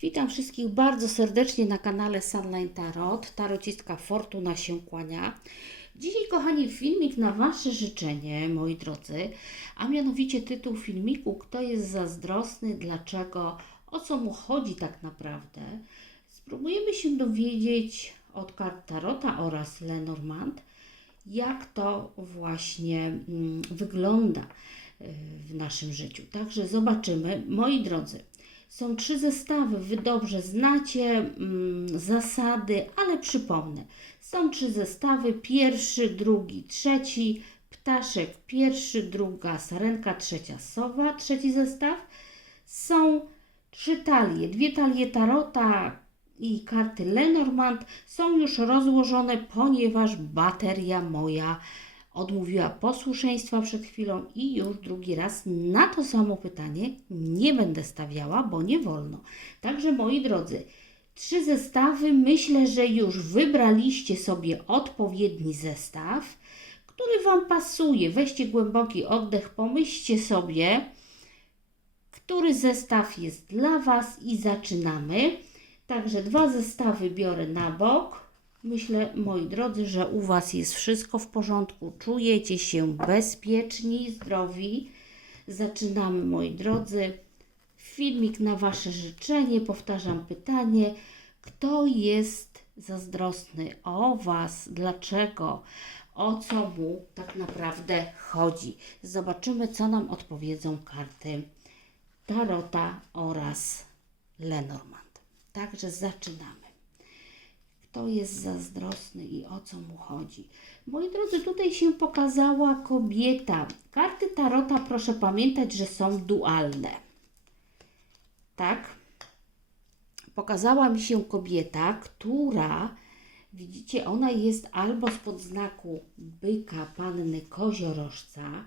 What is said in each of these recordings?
Witam wszystkich bardzo serdecznie na kanale Sunline Tarot. Tarocistka Fortuna się kłania. Dzisiaj, kochani, filmik na Wasze życzenie, moi drodzy, a mianowicie tytuł filmiku Kto jest zazdrosny, dlaczego, o co mu chodzi tak naprawdę. Spróbujemy się dowiedzieć od kart Tarota oraz Lenormand, jak to właśnie mm, wygląda y, w naszym życiu. Także zobaczymy. Moi drodzy, są trzy zestawy, Wy dobrze znacie mm, zasady, ale przypomnę. Są trzy zestawy, pierwszy, drugi, trzeci, ptaszek pierwszy, druga sarenka, trzecia sowa, trzeci zestaw. Są trzy talie, dwie talie tarota i karty Lenormand są już rozłożone, ponieważ bateria moja odmówiła posłuszeństwa przed chwilą i już drugi raz na to samo pytanie nie będę stawiała, bo nie wolno. Także moi drodzy, trzy zestawy. Myślę, że już wybraliście sobie odpowiedni zestaw, który Wam pasuje. Weźcie głęboki oddech, pomyślcie sobie, który zestaw jest dla Was i zaczynamy. Także dwa zestawy biorę na bok. Myślę, moi drodzy, że u Was jest wszystko w porządku. Czujecie się bezpieczni, zdrowi. Zaczynamy, moi drodzy. Filmik na Wasze życzenie. Powtarzam pytanie. Kto jest zazdrosny o Was? Dlaczego? O co mu tak naprawdę chodzi? Zobaczymy, co nam odpowiedzą karty Tarota oraz Lenormand. Także zaczynamy. Kto jest zazdrosny i o co mu chodzi? Moi drodzy, tutaj się pokazała kobieta. Karty Tarota, proszę pamiętać, że są dualne. Tak? Pokazała mi się kobieta, która, widzicie, ona jest albo spod znaku byka, panny koziorożca.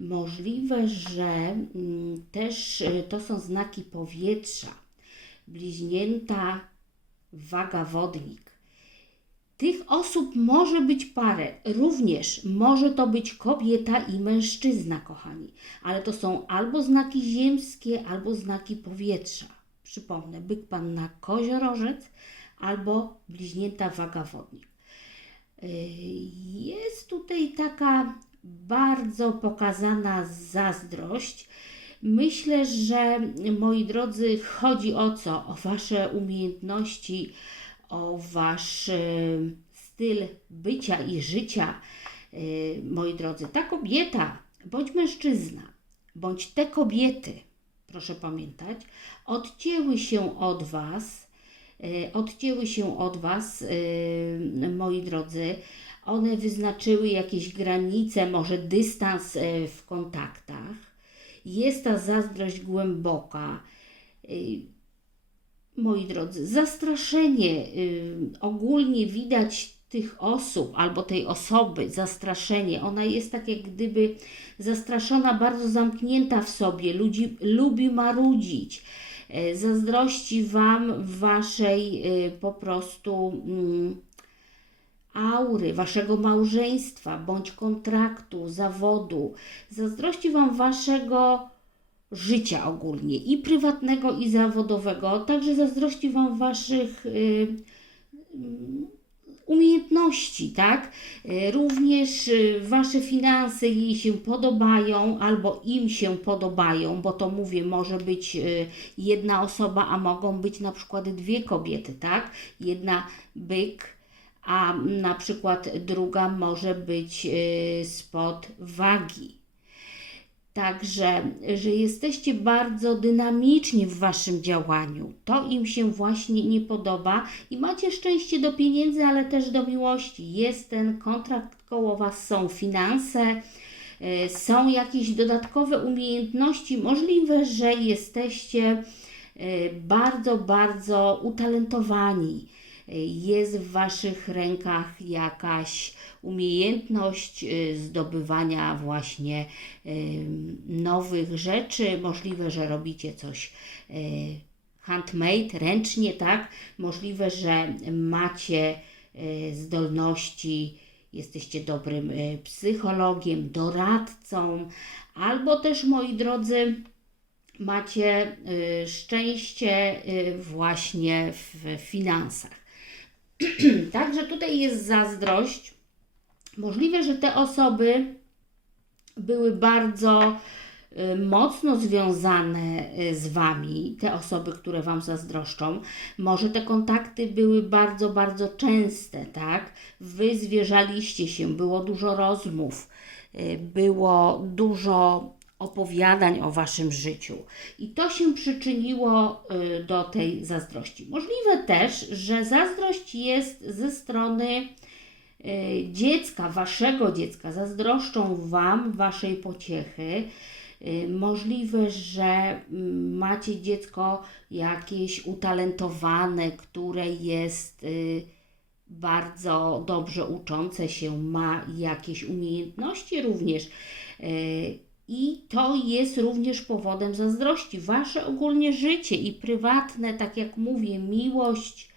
Możliwe, że mm, też y, to są znaki powietrza. Bliźnięta, waga, wodnik. Tych osób może być parę. Również może to być kobieta i mężczyzna, kochani. Ale to są albo znaki ziemskie, albo znaki powietrza. Przypomnę, byk panna koziorożec albo bliźnięta waga wodnik. Yy, Jest tutaj taka bardzo pokazana zazdrość. Myślę, że moi drodzy, chodzi o co? O Wasze umiejętności, o Wasz styl bycia i życia. E, Moi drodzy, ta kobieta, bądź mężczyzna, bądź te kobiety, proszę pamiętać, odcięły się od Was, e, odcięły się od Was, e, moi drodzy. One wyznaczyły jakieś granice, może dystans w kontaktach. Jest ta zazdrość głęboka. Y, Moi drodzy, zastraszenie y, ogólnie widać tych osób albo tej osoby, zastraszenie. Ona jest tak jak gdyby zastraszona, bardzo zamknięta w sobie, ludzi, lubi marudzić. E, Zazdrości Wam Waszej y, po prostu mm, aury, Waszego małżeństwa bądź kontraktu, zawodu. Zazdrości Wam Waszego życia ogólnie i prywatnego, i zawodowego. Także zazdrości Wam Waszych y, umiejętności, tak? Również y, Wasze finanse jej się podobają albo im się podobają, bo to mówię, może być y, jedna osoba, a mogą być na przykład dwie kobiety, tak? Jedna byk, a na przykład druga może być spod wagi. Także, że jesteście bardzo dynamiczni w waszym działaniu. To im się właśnie nie podoba i macie szczęście do pieniędzy, ale też do miłości. Jest ten kontrakt koło was, są finanse, y, są jakieś dodatkowe umiejętności. Możliwe, że jesteście y, bardzo, bardzo utalentowani. Jest w waszych rękach jakaś umiejętność y, zdobywania właśnie y, nowych rzeczy. Możliwe, że robicie coś y, handmade, ręcznie, tak? Możliwe, że macie zdolności, jesteście dobrym psychologiem, doradcą, albo też, moi drodzy, macie szczęście właśnie w finansach. Także tutaj jest zazdrość. Możliwe, że te osoby były bardzo y, mocno związane y, z Wami, te osoby, które Wam zazdroszczą. Może te kontakty były bardzo, bardzo częste, tak? Wy zwierzaliście się, było dużo rozmów, y, było dużo opowiadań o Waszym życiu. I to się przyczyniło y, do tej zazdrości. Możliwe też, że zazdrość jest ze strony y, dziecka, Waszego dziecka. Zazdroszczą Wam Waszej pociechy. Y, Możliwe, że mm, macie dziecko jakieś utalentowane, które jest bardzo dobrze uczące się, ma jakieś umiejętności również. I to jest również powodem zazdrości. Wasze ogólnie życie i prywatne, tak jak mówię, miłość,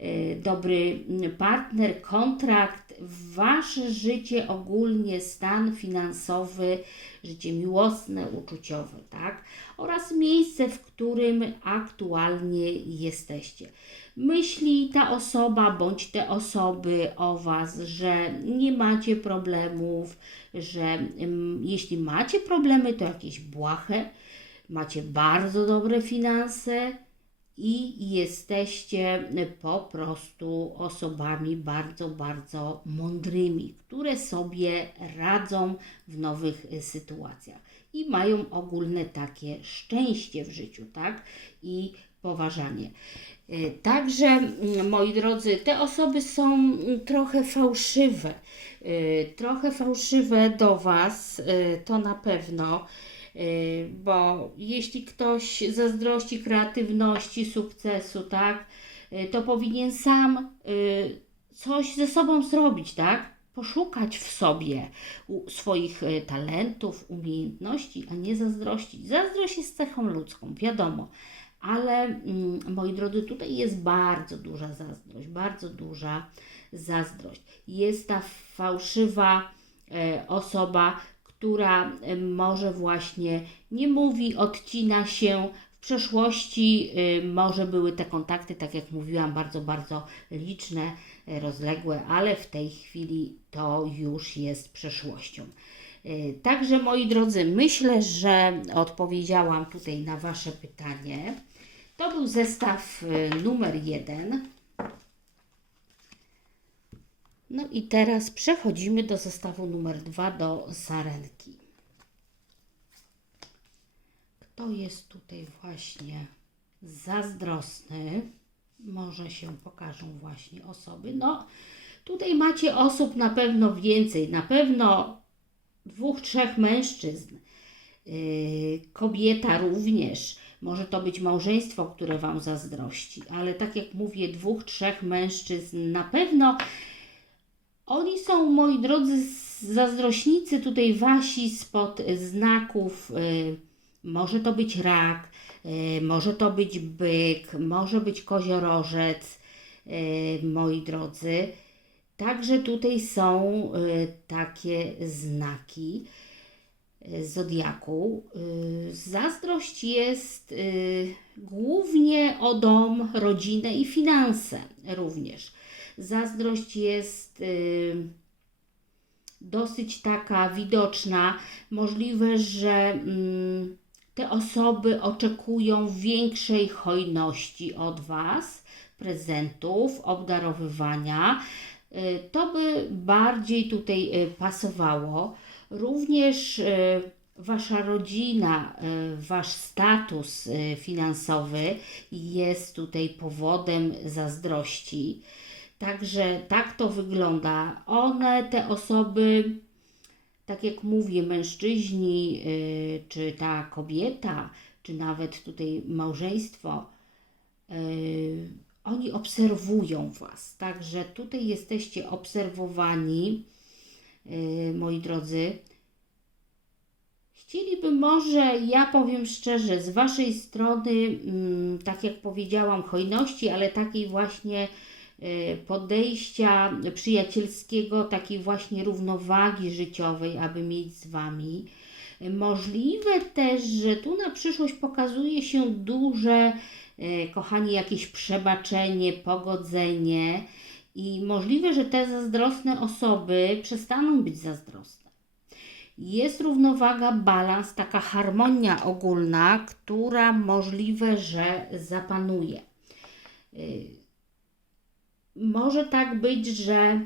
y, dobry partner, kontrakt, wasze życie ogólnie, stan finansowy, życie miłosne, uczuciowe, tak? Oraz miejsce, w którym aktualnie jesteście. Myśli ta osoba bądź te osoby o Was, że nie macie problemów, że jeśli macie problemy, to jakieś błahe, macie bardzo dobre finanse, i jesteście po prostu osobami bardzo, bardzo mądrymi, które sobie radzą w nowych y, sytuacjach i mają ogólne takie szczęście w życiu, tak? I poważanie. Y, Także, mm, moi drodzy, te osoby są mm, trochę fałszywe. Y, Trochę fałszywe do Was, y, to na pewno. Bo jeśli ktoś zazdrości kreatywności, sukcesu, tak, to powinien sam coś ze sobą zrobić, tak? Poszukać w sobie swoich talentów, umiejętności, a nie zazdrościć. Zazdrość jest cechą ludzką, wiadomo, ale mm, moi drodzy, tutaj jest bardzo duża zazdrość, bardzo duża zazdrość. Jest ta fałszywa e, osoba, która e, może właśnie nie mówi, odcina się. W przeszłości y, może były te kontakty, tak jak mówiłam, bardzo, bardzo liczne, e, rozległe, ale w tej chwili to już jest przeszłością. Także moi drodzy, myślę, że odpowiedziałam tutaj na Wasze pytanie. To był zestaw y, numer jeden. No i teraz przechodzimy do zestawu numer dwa, do sarenki. Kto jest tutaj właśnie zazdrosny? Może się pokażą właśnie osoby. No, tutaj macie osób na pewno więcej, na pewno dwóch, trzech mężczyzn. Yy, kobieta również. Może to być małżeństwo, które Wam zazdrości, ale tak jak mówię, dwóch, trzech mężczyzn na pewno oni są, moi drodzy, zazdrośnicy tutaj wasi spod znaków. y, może to być rak, y, może to być byk, może być koziorożec, y, moi drodzy. Także tutaj są takie znaki zodiaku. Y, Zazdrość jest y, głównie o dom, rodzinę i finanse również. Zazdrość jest y, dosyć taka widoczna. Możliwe, że mm, te osoby oczekują większej hojności od Was, prezentów, obdarowywania. To by bardziej tutaj pasowało. Również y, Wasza rodzina, y, Wasz status y, finansowy jest tutaj powodem zazdrości. Także tak to wygląda. One, te osoby, tak jak mówię, mężczyźni, czy ta kobieta, czy nawet tutaj małżeństwo, oni obserwują Was. Także tutaj jesteście obserwowani, moi drodzy. Chcieliby może, ja powiem szczerze, z Waszej strony, mm, tak jak powiedziałam, hojności, ale takiej właśnie y, podejścia przyjacielskiego, takiej właśnie równowagi życiowej, aby mieć z Wami. Możliwe też, że tu na przyszłość pokazuje się duże, e, kochani, jakieś przebaczenie, pogodzenie i możliwe, że te zazdrosne osoby przestaną być zazdrosne. Jest równowaga, balans, taka harmonia ogólna, która możliwe, że zapanuje. Y, Może tak być, że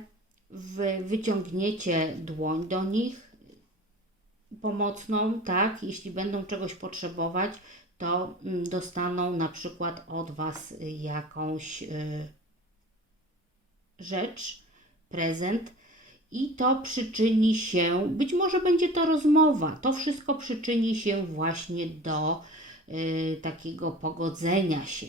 wy wyciągniecie dłoń do nich pomocną, tak? Jeśli będą czegoś potrzebować, to mm, dostaną na przykład od Was jakąś y, rzecz, prezent i to przyczyni się, być może będzie to rozmowa, to wszystko przyczyni się właśnie do y, takiego pogodzenia się.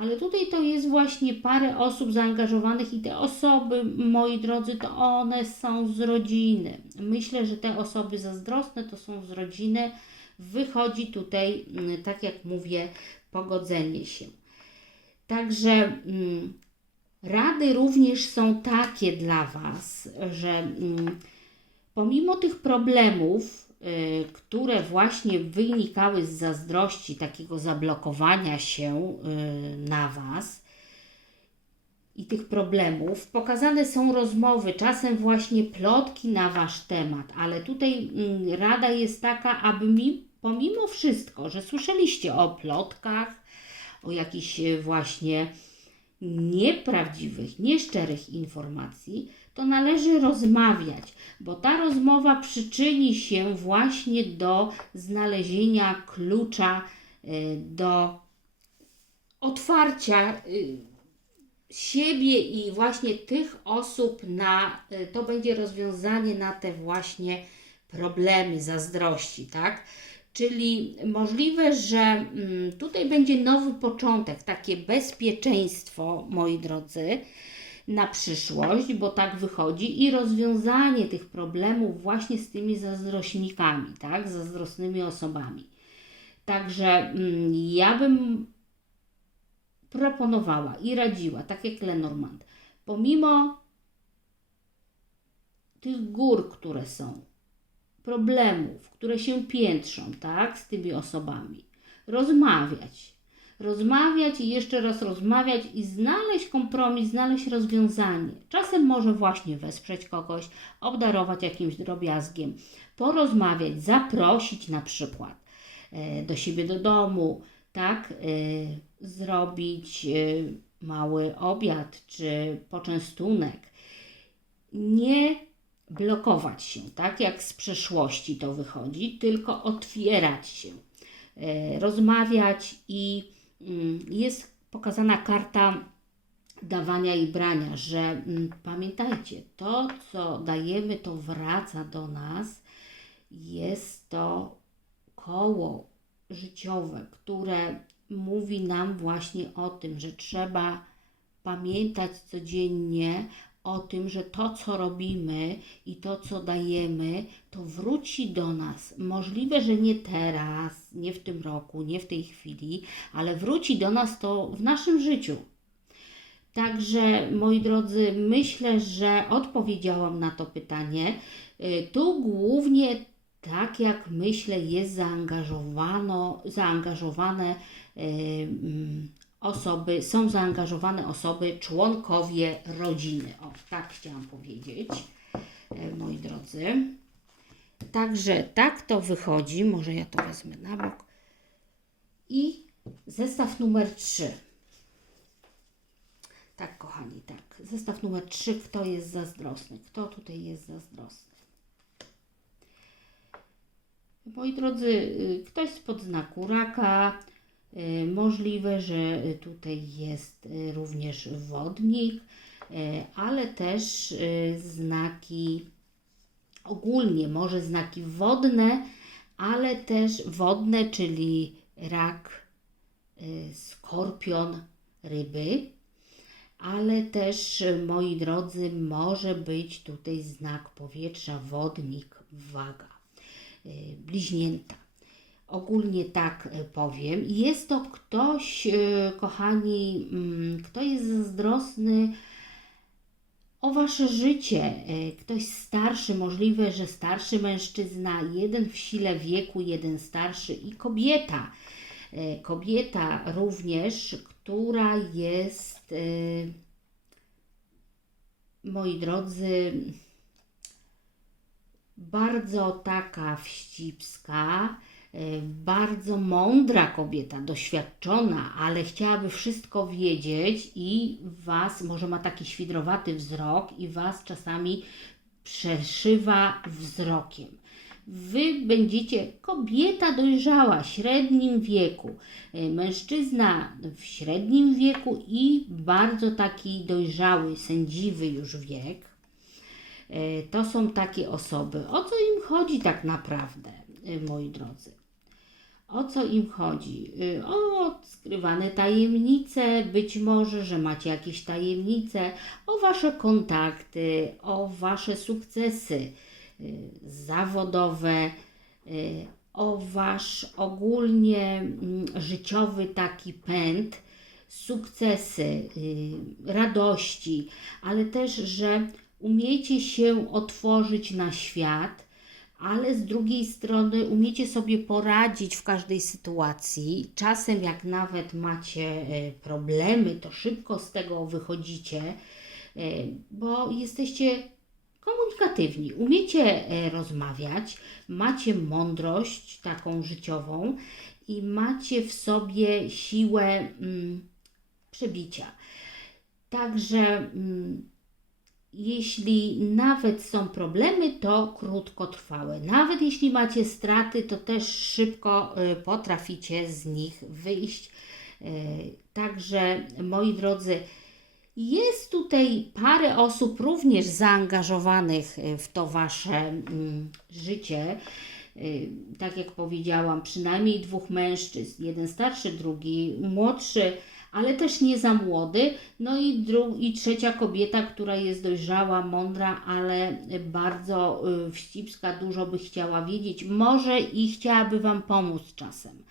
Ale tutaj to jest właśnie parę osób zaangażowanych i te osoby, moi drodzy, to one są z rodziny. Myślę, że te osoby zazdrosne to są z rodziny. Wychodzi tutaj, mm, tak jak mówię, pogodzenie się. Także mm, rady również są takie dla Was, że mm, pomimo tych problemów, y, które właśnie wynikały z zazdrości, takiego zablokowania się y, na Was i tych problemów, pokazane są rozmowy, czasem właśnie plotki na Wasz temat, ale tutaj mm, rada jest taka, aby mi, pomimo wszystko, że słyszeliście o plotkach, o jakichś y, właśnie nieprawdziwych, nieszczerych informacji, to należy rozmawiać, bo ta rozmowa przyczyni się właśnie do znalezienia klucza y, do otwarcia y, siebie i właśnie tych osób na y, to będzie rozwiązanie na te właśnie problemy zazdrości, tak? Czyli możliwe, że mm, tutaj będzie nowy początek, takie bezpieczeństwo, moi drodzy, na przyszłość, bo tak wychodzi, i rozwiązanie tych problemów właśnie z tymi zazdrośnikami, tak, zazdrosnymi osobami. Także mm, ja bym proponowała i radziła, tak jak Lenormand, pomimo tych gór, które są, problemów, które się piętrzą, tak, z tymi osobami, rozmawiać. Rozmawiać i jeszcze raz rozmawiać i znaleźć kompromis, znaleźć rozwiązanie. Czasem może właśnie wesprzeć kogoś, obdarować jakimś drobiazgiem, porozmawiać, zaprosić na przykład e, do siebie do domu, tak, e, zrobić e, mały obiad czy poczęstunek. Nie blokować się, tak jak z przeszłości to wychodzi, tylko otwierać się, e, rozmawiać i mm, jest pokazana karta dawania i brania, że mm, pamiętajcie, to co dajemy, to wraca do nas. Jest to koło życiowe, które mówi nam właśnie o tym, że trzeba pamiętać codziennie o tym, że to, co robimy i to, co dajemy, to wróci do nas. Możliwe, że nie teraz, nie w tym roku, nie w tej chwili, ale wróci do nas to w naszym życiu. Także, moi drodzy, myślę, że odpowiedziałam na to pytanie. Y, tu głównie, tak jak myślę, jest zaangażowano, zaangażowane yy, osoby, są zaangażowane osoby, członkowie rodziny. O, tak chciałam powiedzieć, e, moi drodzy. Także tak to wychodzi. Może ja to wezmę na bok. I zestaw numer 3. Tak, kochani, tak. Zestaw numer 3. Kto jest zazdrosny? Kto tutaj jest zazdrosny? Moi drodzy, y, ktoś spod znaku raka, możliwe, że tutaj jest y, również wodnik, y, ale też znaki ogólnie, może znaki wodne, ale też wodne, czyli rak, skorpion, ryby, ale też, moi drodzy, może być tutaj znak powietrza, wodnik, waga, bliźnięta ogólnie tak e, powiem. Jest to ktoś, e, kochani, mm, kto jest zazdrosny o wasze życie. E, Ktoś starszy, możliwe, że starszy mężczyzna, jeden w sile wieku, jeden starszy i kobieta. Kobieta również, która jest, moi drodzy, bardzo taka wścibska, bardzo mądra kobieta, doświadczona, ale chciałaby wszystko wiedzieć i Was, może ma taki świdrowaty wzrok i Was czasami przeszywa wzrokiem. Wy będziecie kobieta dojrzała, średnim wieku, e, mężczyzna w średnim wieku i bardzo taki dojrzały, sędziwy już wiek. E, To są takie osoby. O co im chodzi tak naprawdę, e, moi drodzy? O co im chodzi? E, O skrywane tajemnice, być może, że macie jakieś tajemnice, o wasze kontakty, o wasze sukcesy e, zawodowe, e, o wasz ogólnie mm, życiowy taki pęd, sukcesy, y, radości, ale też, że umiecie się otworzyć na świat, ale z drugiej strony umiecie sobie poradzić w każdej sytuacji. Czasem, jak nawet macie e, problemy, to szybko z tego wychodzicie, e, bo jesteście komunikatywni, umiecie e, rozmawiać, macie mądrość taką życiową i macie w sobie siłę mm, przebicia. Także mm, jeśli nawet są problemy, to krótkotrwałe. Nawet jeśli macie straty, to też szybko y, potraficie z nich wyjść. Y, Także, moi drodzy, jest tutaj parę osób również zaangażowanych y, w to wasze mm, życie. Tak jak powiedziałam, przynajmniej dwóch mężczyzn, jeden starszy, drugi młodszy, ale też nie za młody. No i, dru- i trzecia kobieta, która jest dojrzała, mądra, ale bardzo y, wścibska, dużo by chciała wiedzieć. Może i chciałaby Wam pomóc czasem,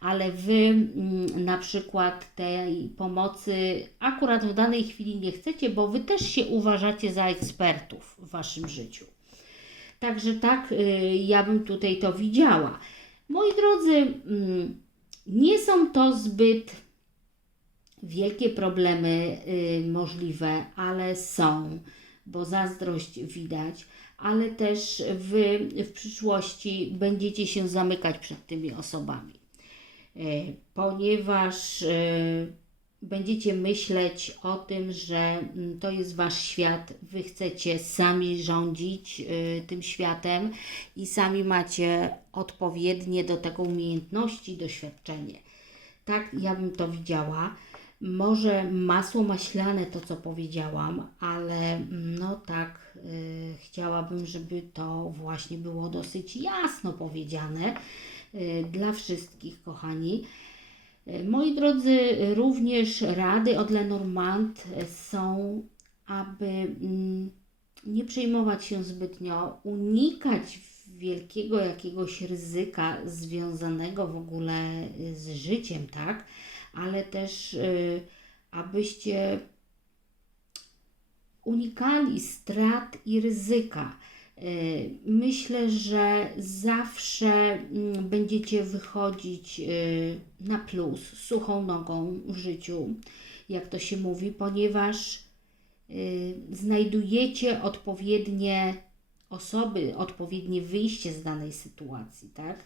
ale Wy mm, na przykład tej pomocy akurat w danej chwili nie chcecie, bo Wy też się uważacie za ekspertów w Waszym życiu. Także tak y, ja bym tutaj to widziała. Moi drodzy, mm, nie są to zbyt wielkie problemy y, możliwe, ale są, bo zazdrość widać, ale też wy w przyszłości będziecie się zamykać przed tymi osobami, y, ponieważ y, będziecie myśleć o tym, że mm, to jest wasz świat, wy chcecie sami rządzić y, tym światem i sami macie odpowiednie do tego umiejętności, doświadczenie. Tak ja bym to widziała. Może masło maślane to, co powiedziałam, ale mm, no tak, y, chciałabym, żeby to właśnie było dosyć jasno powiedziane y, dla wszystkich, kochani. Y, Moi drodzy, również rady od Lenormand są, aby mm, nie przejmować się zbytnio, unikać wielkiego jakiegoś ryzyka związanego w ogóle z życiem, tak? Ale też, y, abyście unikali strat i ryzyka. Y, Myślę, że zawsze mm, będziecie wychodzić y, na plus, suchą nogą w życiu, jak to się mówi, ponieważ znajdujecie odpowiednie osoby, odpowiednie wyjście z danej sytuacji, tak?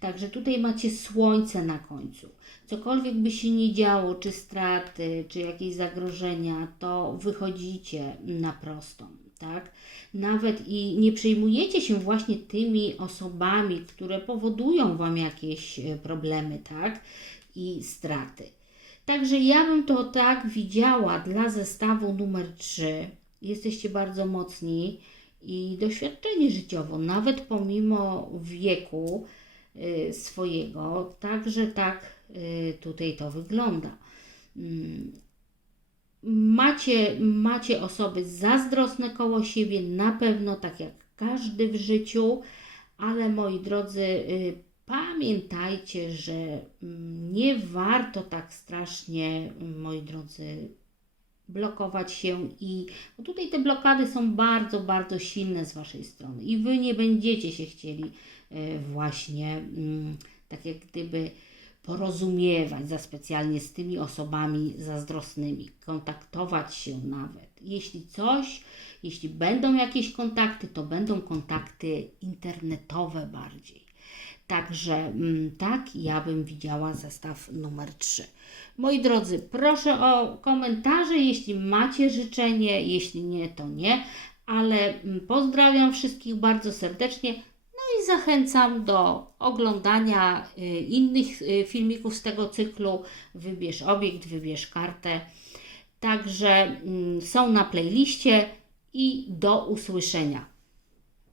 Także tutaj macie słońce na końcu. Cokolwiek by się nie działo, czy straty, czy jakieś zagrożenia, to wychodzicie na prostą, tak? Nawet i nie przejmujecie się właśnie tymi osobami, które powodują Wam jakieś e, problemy, tak? I straty. Także ja bym to tak widziała dla zestawu numer 3. Jesteście bardzo mocni i doświadczeni życiowo, nawet pomimo wieku y, swojego, także tak y, tutaj to wygląda. Mm, Macie, macie osoby zazdrosne koło siebie, na pewno tak jak każdy w życiu, ale moi drodzy, y, pamiętajcie, że mm, nie warto tak strasznie, moi drodzy, blokować się i bo tutaj te blokady są bardzo, bardzo silne z Waszej strony i Wy nie będziecie się chcieli e, właśnie mm, tak jak gdyby porozumiewać za specjalnie z tymi osobami zazdrosnymi, kontaktować się nawet. Jeśli coś, jeśli będą jakieś kontakty, to będą kontakty internetowe bardziej. Także mm, tak ja bym widziała zestaw numer 3. Moi drodzy, proszę o komentarze, jeśli macie życzenie, jeśli nie, to nie, ale mm, pozdrawiam wszystkich bardzo serdecznie. No i zachęcam do oglądania y, innych y, filmików z tego cyklu. Wybierz obiekt, wybierz kartę. Także mm, są na playliście i do usłyszenia.